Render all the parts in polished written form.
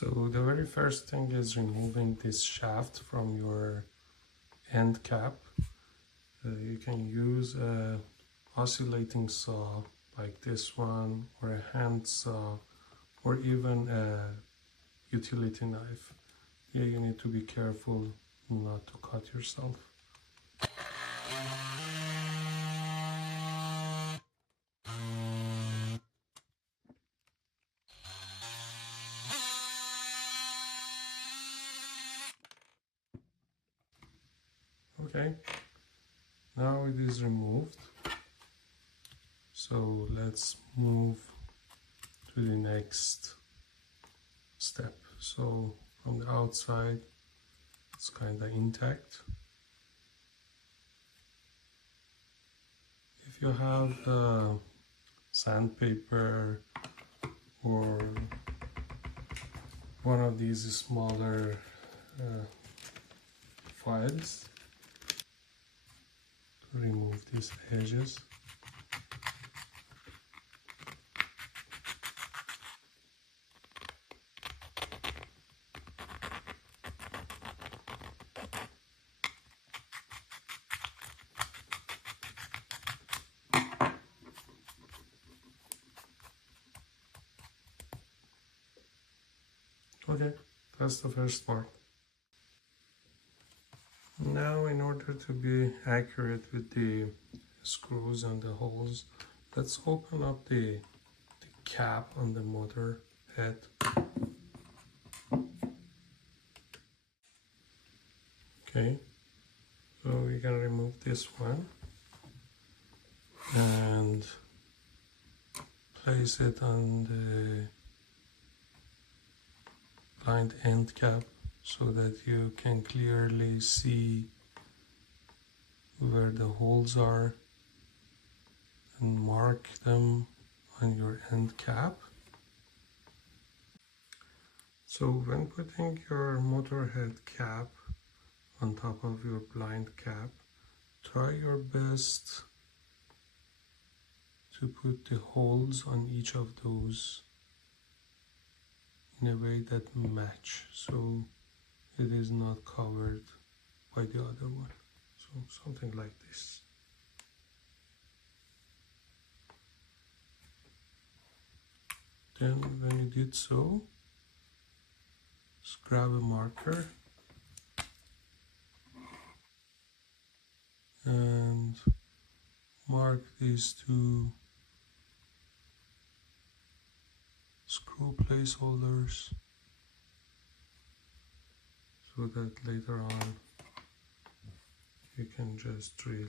So the very first thing is removing this shaft from your end cap. You can use a oscillating saw like this one, or a hand saw, or even a utility knife. Here you need to be careful not to cut yourself. Okay, now it is removed. So let's move to the next step. So from the outside, it's kind of intact. If you have sandpaper or one of these smaller files to remove these edges. Okay, that's the first part. Now, in order to be accurate with the screws and the holes, let's open up the cap on the motor head. Okay, so we can remove this one and place it on the blind end cap so that you can clearly see where the holes are and mark them on your end cap. So when putting your motor head cap on top of your blind cap, try your best to put the holes on each of those in a way that match, so it is not covered by the other one. So something like this. Then when you did so, just grab a marker and mark these two screw placeholders so that later on you can just drill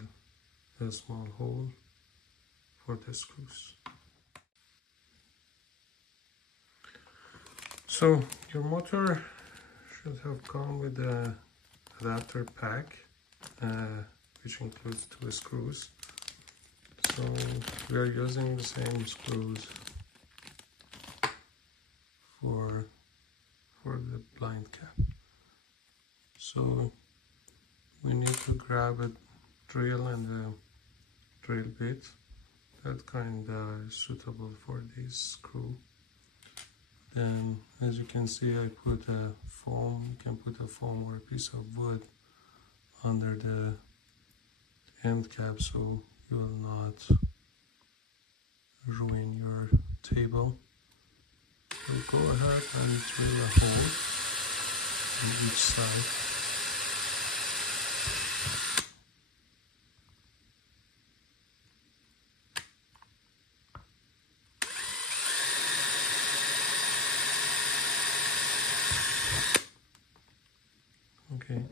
a small hole for the screws. So your motor should have come with an adapter pack which includes 2 screws. So we are using the same screws for the blind cap. So we need to grab a drill and a drill bit that kind of is suitable for this screw. Then, as you can see, I put a foam. You can put a foam or a piece of wood under the end cap so you will not ruin your table. So go ahead and drill a hole on each side. Okay.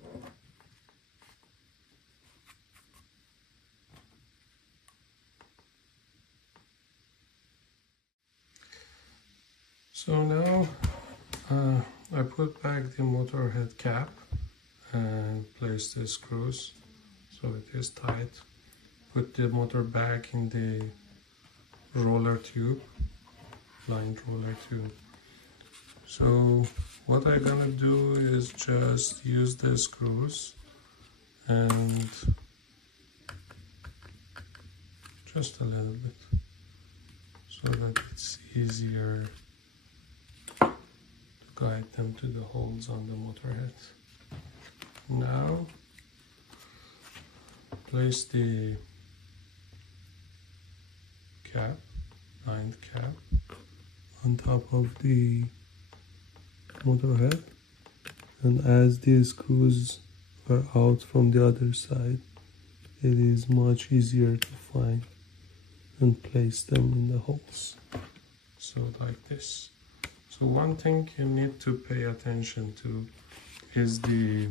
So now I put back the motor head cap and place the screws so it is tight. Put the motor back in the roller tube, blind roller tube. So what I'm gonna do is just use the screws and just a little bit so that it's easier to guide them to the holes on the motor head. Now place the cap, blind cap, on top of the motor head, and as the screws are out from the other side, it is much easier to find and place them in the holes. So like this. So one thing you need to pay attention to is the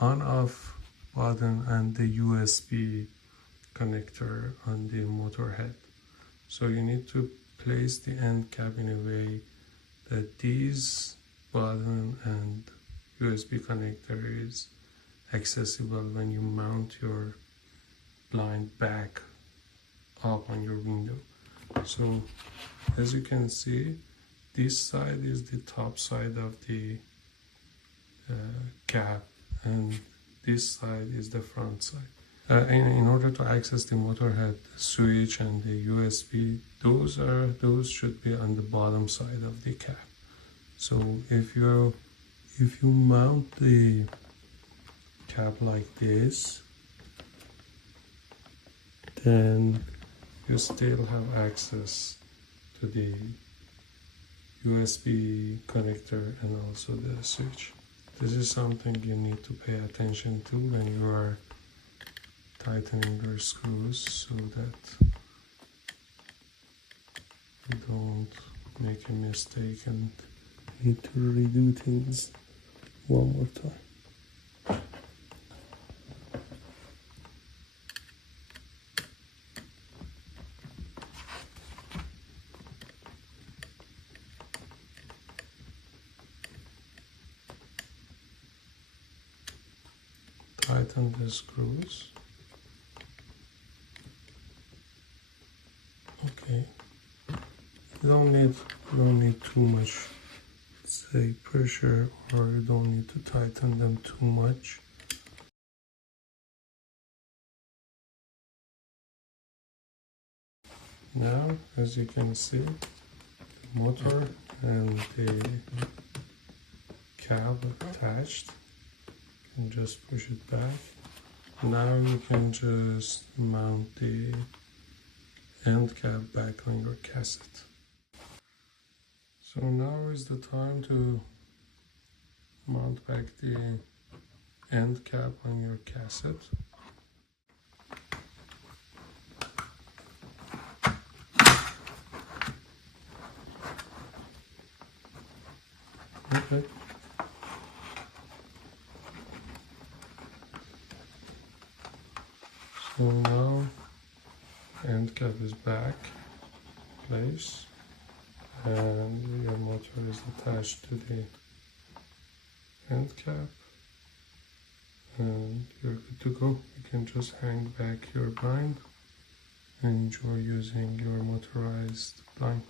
on-off button and the USB connector on the motor head. So you need to place the end cap in a way that these button and USB connector is accessible when you mount your blind back up on your window. So as you can see, this side is the top side of the cap, and this side is the front side. In order to access the motor head switch and the USB, those should be on the bottom side of the cap. So if you mount the cap like this, then you still have access to the USB connector and also the switch. This is something you need to pay attention to when you are tightening your screws, so that you don't make a mistake and need to redo things one more time. Tighten the screws. Okay. You don't need too much, say, pressure, or you don't need to tighten them too much. Now, as you can see, the motor and the cap attached. And just push it back. Now you can just mount the end cap back on your cassette. So now is the time to mount back the end cap on your cassette. Okay. So now end cap is back in place, and your motor is attached to the end cap, and you're good to go. You can just hang back your blind and enjoy using your motorized blind.